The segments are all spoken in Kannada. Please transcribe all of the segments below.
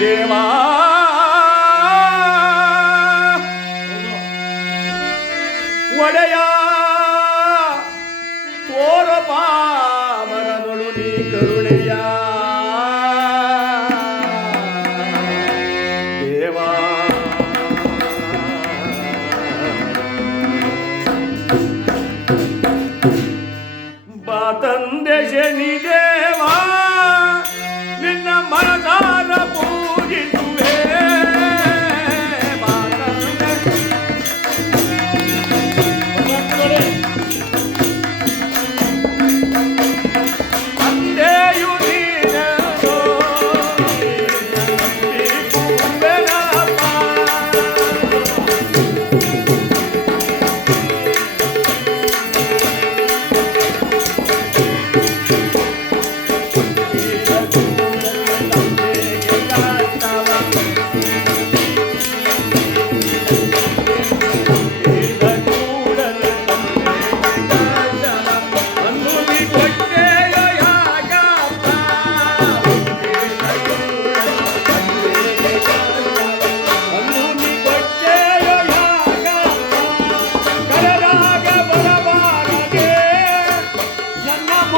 ದೇವಾ ಒಡೆಯ ತೋರ ನೀ ಕರುಣೆಯ. ದೇವಾ. ಬಾ ತಂದೆ ಜನಿ ದೇವಾ ನಿನ್ನ ಮನದಾರ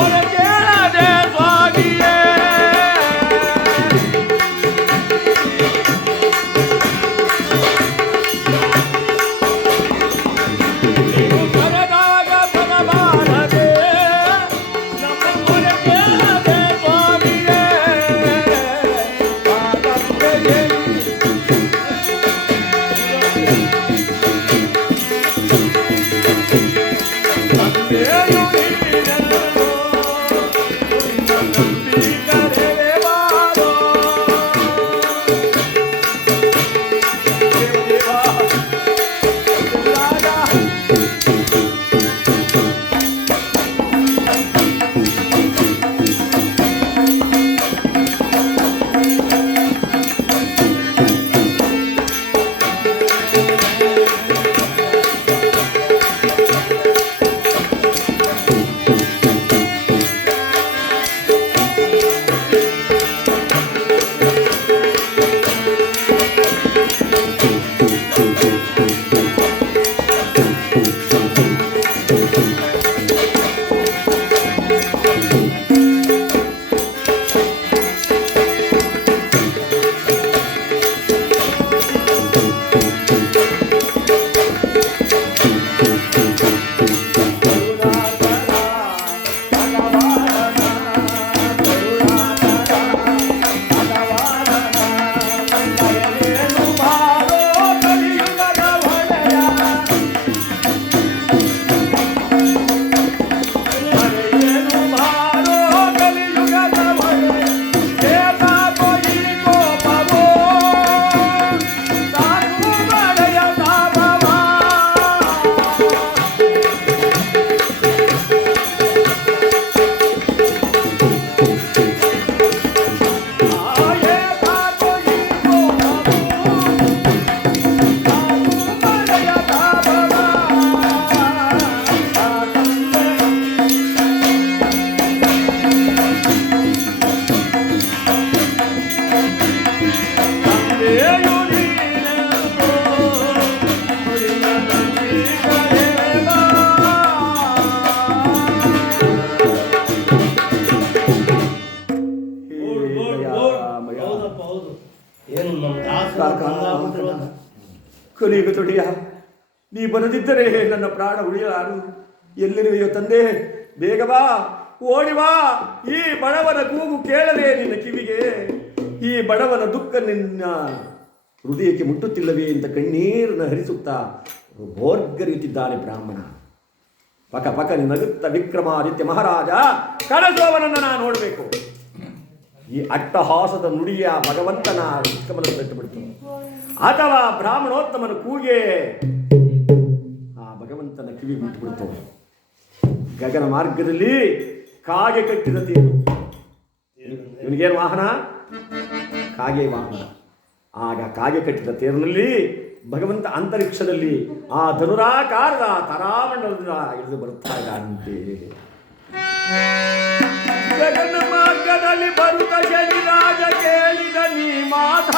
ನನ್ನ ಕೊನೆಗೆ ತೊಡೆಯ. ನೀ ಬರದಿದ್ದರೆ ನನ್ನ ಪ್ರಾಣ ಉಳಿಯಲಾರು. ಎಲ್ಲಿರುವೆಯೋ ತಂದೆ, ಬೇಗ ಬಾ, ಓಡಿ ಬಾ. ಈ ಬಡವನ ಕೂಗು ಕೇಳದೆ ನಿನ್ನ ಕಿವಿಗೆ. ಈ ಬಡವನ ದುಃಖ ನಿನ್ನ ಹೃದಯಕ್ಕೆ ಮುಟ್ಟುತ್ತಿಲ್ಲವೇ ಅಂತ ಕಣ್ಣೀರನ್ನು ಹರಿಸುತ್ತಾ ಭೋರ್ಗರಿಯುತ್ತಿದ್ದಾನೆ ಬ್ರಾಹ್ಮಣ. ಪಕ ಪಕ ನಗುತ್ತ ವಿಕ್ರಮಾದಿತ್ಯ ಮಹಾರಾಜ ಕಳಸೋವನನ್ನು ನಾನು ನೋಡಬೇಕು. ಈ ಅಟ್ಟಹಾಸದ ನುಡಿಯ ಭಗವಂತನ ಕಮಲ ಬಿಟ್ಟು ಅಥವಾ ಬ್ರಾಹ್ಮಣೋತ್ತಮನ ಕೂಗೆ. ಆ ಭಗವಂತನ ಕಿವಿ ಬಿಟ್ಟುಬಿಡ್ತು ಗಗನ ಮಾರ್ಗದಲ್ಲಿ ಕಾಗೆ ಕಟ್ಟಿದ ತೇರು. ಇವನಿಗೇನು ವಾಹನ? ಕಾಗೆ ವಾಹನ. ಆಗ ಕಾಗೆ ಕಟ್ಟಿದ ತೇರಿನಲ್ಲಿ ಭಗವಂತ ಅಂತರಿಕ್ಷದಲ್ಲಿ ಆ ಧನುರಾಕಾರದ ತರಾಮಂಡಲದಿಂದ ಇಳಿದು ಬರುತ್ತಾ ಇದ್ದಾನಂತೆ. ಗಗನ ಮಾರ್ಗದಲ್ಲಿ ಬರುತ್ತ ಶನಿ ರಾಜ ಕೇಳಿದ ನೀ ಮಾತ.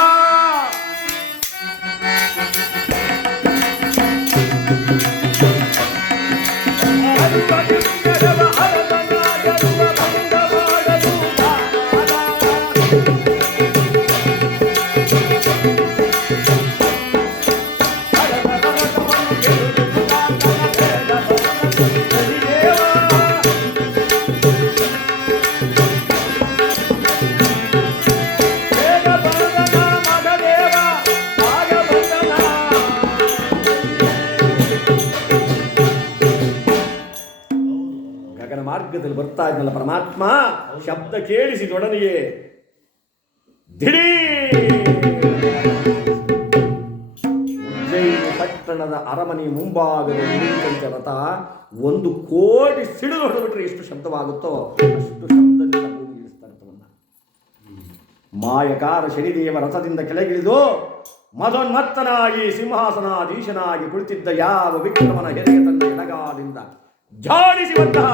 ಮಾರ್ಗದಲ್ಲಿ ಬರ್ತಾ ಇದ್ನಲ್ಲ ಪರಮಾತ್ಮ, ಶಬ್ದ ಕೇಳಿಸಿದೊಡನೆಯೇ ಜೈ ಪಟ್ಟಣದ ಅರಮನೆ ಮುಂಭಾಗದಲ್ಲಿ ರಥ ಒಂದು ಕೋಟಿ ಸಿಡಿದು ಹೊಡೆದ್ಬಿಟ್ರೆ ಎಷ್ಟು ಶಬ್ದವಾಗುತ್ತೋ ಅಷ್ಟು ಶಬ್ದದಿಂದ ಭೂಮಿ ರಥವನ್ನ ಮಾಯಕಾರ ಶನಿದೇವ ರಥದಿಂದ ಕೆಳಗಿಳಿದು ಮದೋನ್ಮತ್ತನಾಗಿ ಸಿಂಹಾಸನಾಧೀಶನಾಗಿ ಕುಳಿತಿದ್ದ ಯಾವ ವಿಕ್ರಮನ ಹೆರಿಗೆ ತನ್ನ ಎಡಗಾದಿಂದ ಜಾಡಿಸುವಂತಹ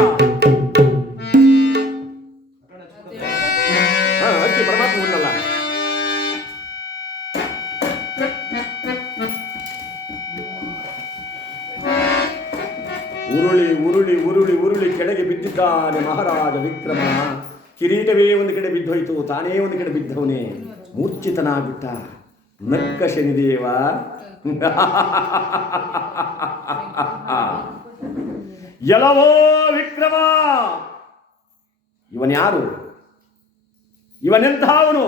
ಉರುಳಿ ಉರುಳಿ ಉರುಳಿ ಉರುಳಿ ಕೆಳಗೆ ಬಿದ್ದಿದ್ದಾನೆ ಮಹಾರಾಜ ವಿಕ್ರಮ. ಕಿರೀಟವೇ ಒಂದು ಕಡೆ ಬಿದ್ದೋಯ್ತು, ತಾನೇ ಒಂದು ಕಡೆ ಬಿದ್ದವನೇ. ಮೂರ್ಛಿತನಾಗ್ಬಿಟ್ಟ ನಕ್ಕ ಶನಿದೇವ ಎಲವೋ ವಿಕ್ರಮ! ಇವನ್ಯಾರು? ಇವನೆಂಥವನು?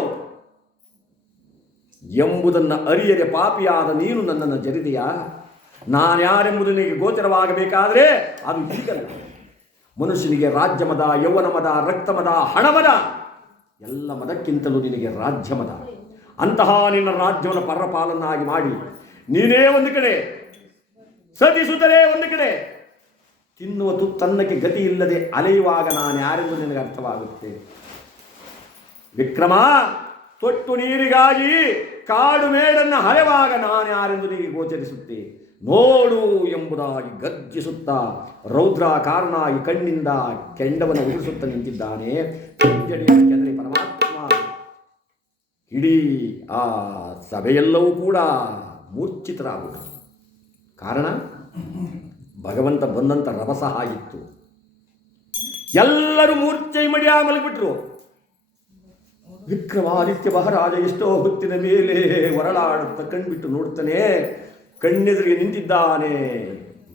ಎಂಬುದನ್ನು ಅರಿಯದೆ ಪಾಪಿಯಾದ ನೀನು ನನ್ನನ್ನು ಜರಿದೆಯಾ? ನಾನ್ಯಾರೆಂಬುದು ನಿನಗೆ ಗೋಚರವಾಗಬೇಕಾದರೆ ಅದು ಈಗಲ್ಲ ಮನುಷ್ಯನಿಗೆ ರಾಜ್ಯ ಮದ, ಯೌವನ ಮದ, ರಕ್ತ ಮದ, ಹಣ ಮದ, ಎಲ್ಲ ಮದಕ್ಕಿಂತಲೂ ನಿನಗೆ ರಾಜ್ಯ ಮದ. ಅಂತಹ ನಿನ್ನ ರಾಜ್ಯವನ್ನು ಪರಪಾಲನ್ನಾಗಿ ಮಾಡಿ ನೀನೇ ಒಂದು ಕಡೆ ಸತಿಸುತ್ತಲೇ ಒಂದು ಕಡೆ. ತಿನ್ನುವ ತುತ್ತನ್ನಕ್ಕೆ ಗತಿ ಇಲ್ಲದೆ ಅಲೆಯುವಾಗ ನಾನು ಯಾರೆಂದು ನಿನಗೆ ಅರ್ಥವಾಗುತ್ತೆ. ವಿಕ್ರಮ, ತೊಟ್ಟು ನೀರಿಗಾಗಿ ಕಾಡು ಮೇಡನ್ನು ಹಳೆವಾಗ ನಾನು ಯಾರೆಂದು ನಿನಗೆ ಗೋಚರಿಸುತ್ತೆ? ನೋಡು ಎಂಬುದಾಗಿ ಗರ್ಜಿಸುತ್ತಾ ಈ ಕಣ್ಣಿಂದ ಕೆಂಡವನ್ನು ಉರಿಸುತ್ತ ನಿಂತಿದ್ದಾನೆ. ಕೆಂಜಡಿಯ ಪರಮಾತ್ಮ. ಇಡೀ ಆ ಸಭೆಯೆಲ್ಲವೂ ಕೂಡ ಮೂರ್ಛಿತರಾಗುವುದು. ಕಾರಣ? ಭಗವಂತ ಬಂದಂಥ ರಭಸ ಆಗಿತ್ತು ಎಲ್ಲರೂ ಮೂರ್ಛೆ ಮಡಿಯ ಮಲಗಿಬಿಟ್ರು ವಿಕ್ರಮಾದಿತ್ಯ ಮಹಾರಾಜ ಎಷ್ಟೋ ಹೊತ್ತಿನ ಮೇಲೆ ಹೊರಳಾಡುತ್ತ ಕಣ್ಬಿಟ್ಟು ನೋಡ್ತಾನೆ ಕಣ್ಣೆದುರಿಗೆ ನಿಂತಿದ್ದಾನೆ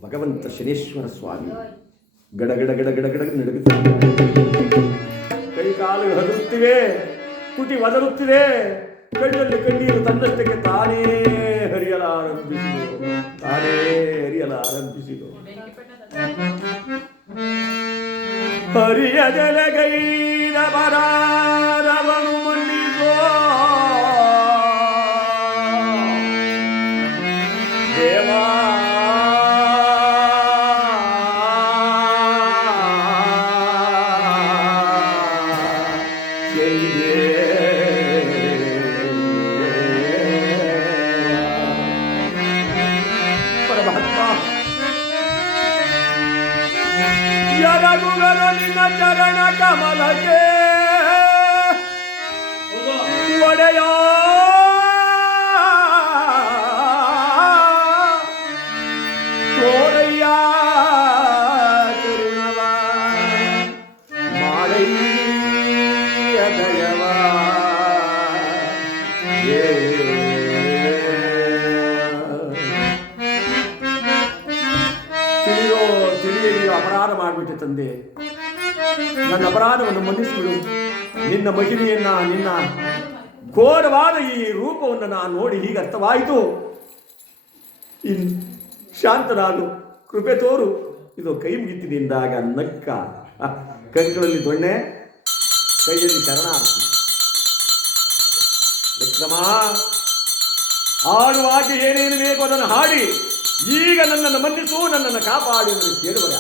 ಭಗವಂತ ಶನೇಶ್ವರ ಸ್ವಾಮಿ. ಗಡಗಡ ಗಡ ಗಡ ನಡುಗುತ್ತಾನೆ ಕೈ ಕಾಲು ಹದುರುತ್ತಿವೆ ತುಟಿ ಒದರುತ್ತಿದೆ. ಕಣ್ಣಲ್ಲಿ ಕಣ್ಣೀರು ತನ್ನಷ್ಟಕ್ಕೆ ತಾನೇ ಹರಿಯಲಾರಂಭಿಸಿದು ತಾನೇ ಹರಿಯಲಾರಂಭಿಸಿದು ಹರಿಯದೆಲಗೈದ ಬರಾರವನು ಮಹಿಮೆಯನ್ನ ನಿನ್ನ ಘೋರವಾದ ಈ ರೂಪವನ್ನು ನಾನು ನೋಡಿ ಹೀಗೆ ಅರ್ಥವಾಯಿತು. ಇನ್ ಶಾಂತನಾಗು ಕೃಪೆ ತೋರು. ಇದು ಕೈ ಮುಗಿತೀನಿ ಎಂದಾಗ ನಕ್ಕ ಕೈಗಳಲ್ಲಿ ದೊಣ್ಣೆ, ಕೈಯಲ್ಲಿ ಶರಣಾರ್ಥಿ ವಿಕ್ರಮ ಹಾಡುವಾಗಿ ಏನೇನು ಬೇಕು ಅದನ್ನು ಹಾಡಿ. ಈಗ ನನ್ನನ್ನು ಮನ್ನಿಸು, ನನ್ನನ್ನು ಕಾಪಾಡಿ ಎಂದು ಕೇಳುವರೆ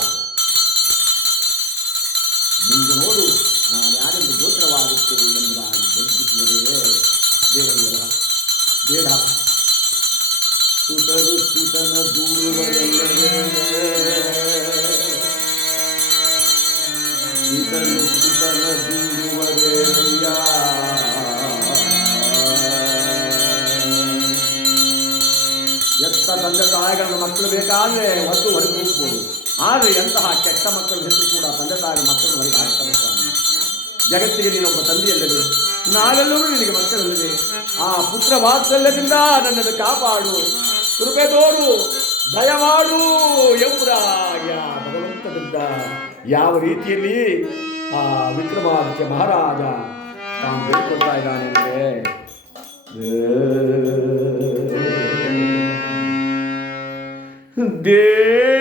ಕೆಟ್ಟ ಮಕ್ಕಳ ಹೆಸರು ಕೂಡ ತಂದೆ ತಾಯಿ ಮಕ್ಕಳ ಹೊರಗೆ ಹಾಕ್ತಾರೆ ಸ್ವಾಮಿ ಜಗತ್ತಿಗೆ ನೀನೊಬ್ಬ ತಂದೆಯಲ್ಲದೆ, ನಾವೆಲ್ಲರೂ ನಿನಗೆ ಮಕ್ಕಳಲ್ಲದೆ, ಆ ಪುತ್ರ ವಾತ್ಸಲ್ಯದಿಂದ ನನ್ನನ್ನು ಕಾಪಾಡು, ಕೃಪೆ ತೋರು ದಯಮಾಡು ಎಂಬುದಾಯ ಭಗವಂತನಿಂದ ಯಾವ ರೀತಿಯಲ್ಲಿ ಆ ವಿಕ್ರಮಾದಿತ್ಯ ಮಹಾರಾಜ ತಾನು ಬೇಡ್ಕೊಳ್ತಾ ಇದ್ದಾನೆ ಅಂದರೆ ದೇವಾ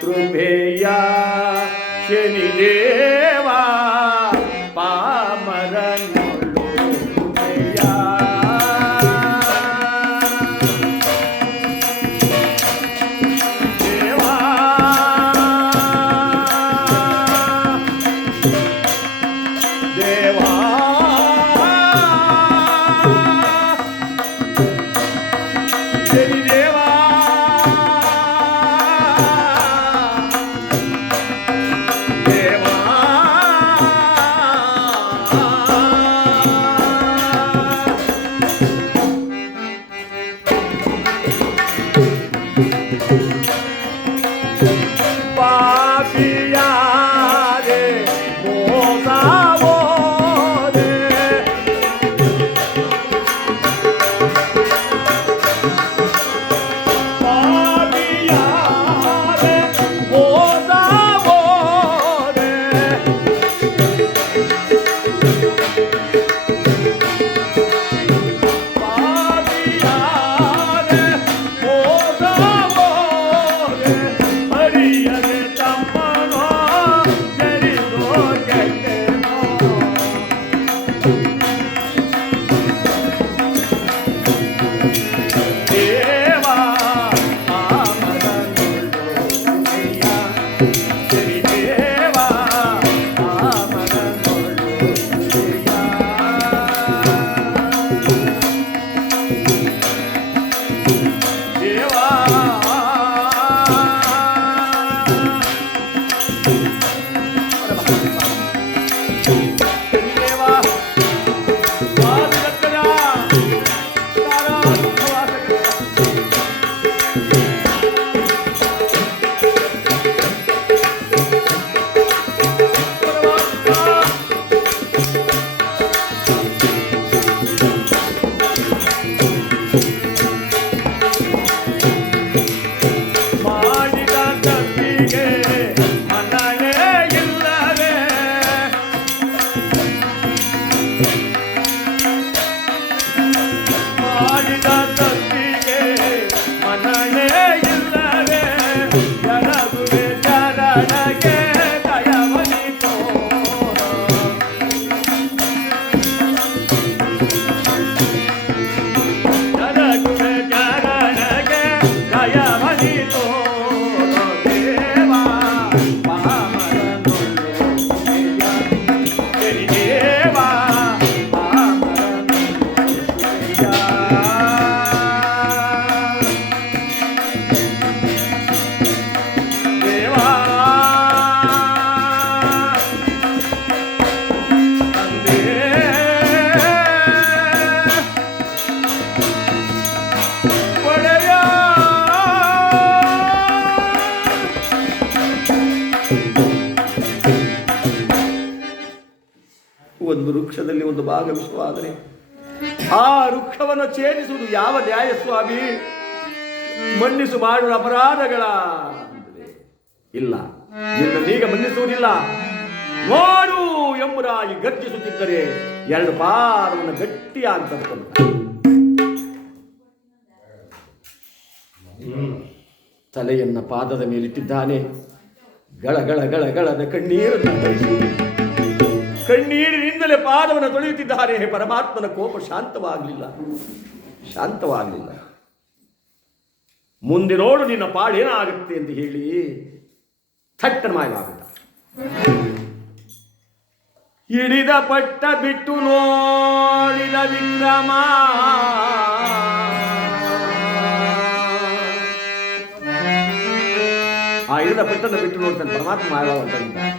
ಕೃಪೆಯ ಶನಿದೇವ ವಿಶ್ವವಾದರೆ ಆ ವೃಕ್ಷವನ್ನು ಛೇದಿಸುವುದು ಯಾವ ನ್ಯಾಯ ಸ್ವಾಮಿ? ಮನ್ನಿಸು ಮಾಡುವ ಅಪರಾಧಗಳ ಇಲ್ಲ ಈಗ ಮನ್ನಿಸುವುದಿಲ್ಲ. ನೋಡು ಎಂಬುದಾಗಿ ಗರ್ಜಿಸುತ್ತಿದ್ದರೆ ಎರಡು ಪಾದವನ್ನು ಗಟ್ಟಿ ಅಂತ ತಲೆಯನ್ನ ಪಾದದ ಮೇಲಿಟ್ಟಿದ್ದಾನೆ. ಗಳ ಗಳ ಗಳ, ಗಳದ ಹರಿಸಿ ಕಣ್ಣೀರಿನಿಂದಲೇ ಪಾದವನ್ನು ತೊಳೆಯುತ್ತಿದ್ದಾರೆ. ಪರಮಾತ್ಮನ ಕೋಪ ಶಾಂತವಾಗಲಿಲ್ಲ. ಶಾಂತವಾಗಲಿಲ್ಲ. ಮುಂದೆ ನೋಡು ನಿನ್ನ ಪಾಡೇನಾಗುತ್ತೆ ಅಂತ ಹೇಳಿ ಥಟ್ಟನ ಮಾಯವಾಗುತ್ತ ಹಿಡಿದ ಪಟ್ಟ ಬಿಟ್ಟು ನೋಡಿದ ವಿಕ್ರಮ ಆ ಹಿಡಿದ ಪಟ್ಟನ್ನು ಬಿಟ್ಟು ನೋಡ್ತಾನೆ ಪರಮಾತ್ಮ ಮಾಯವಾಗುತ್ತಾನೆ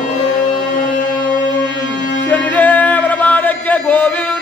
கோவில்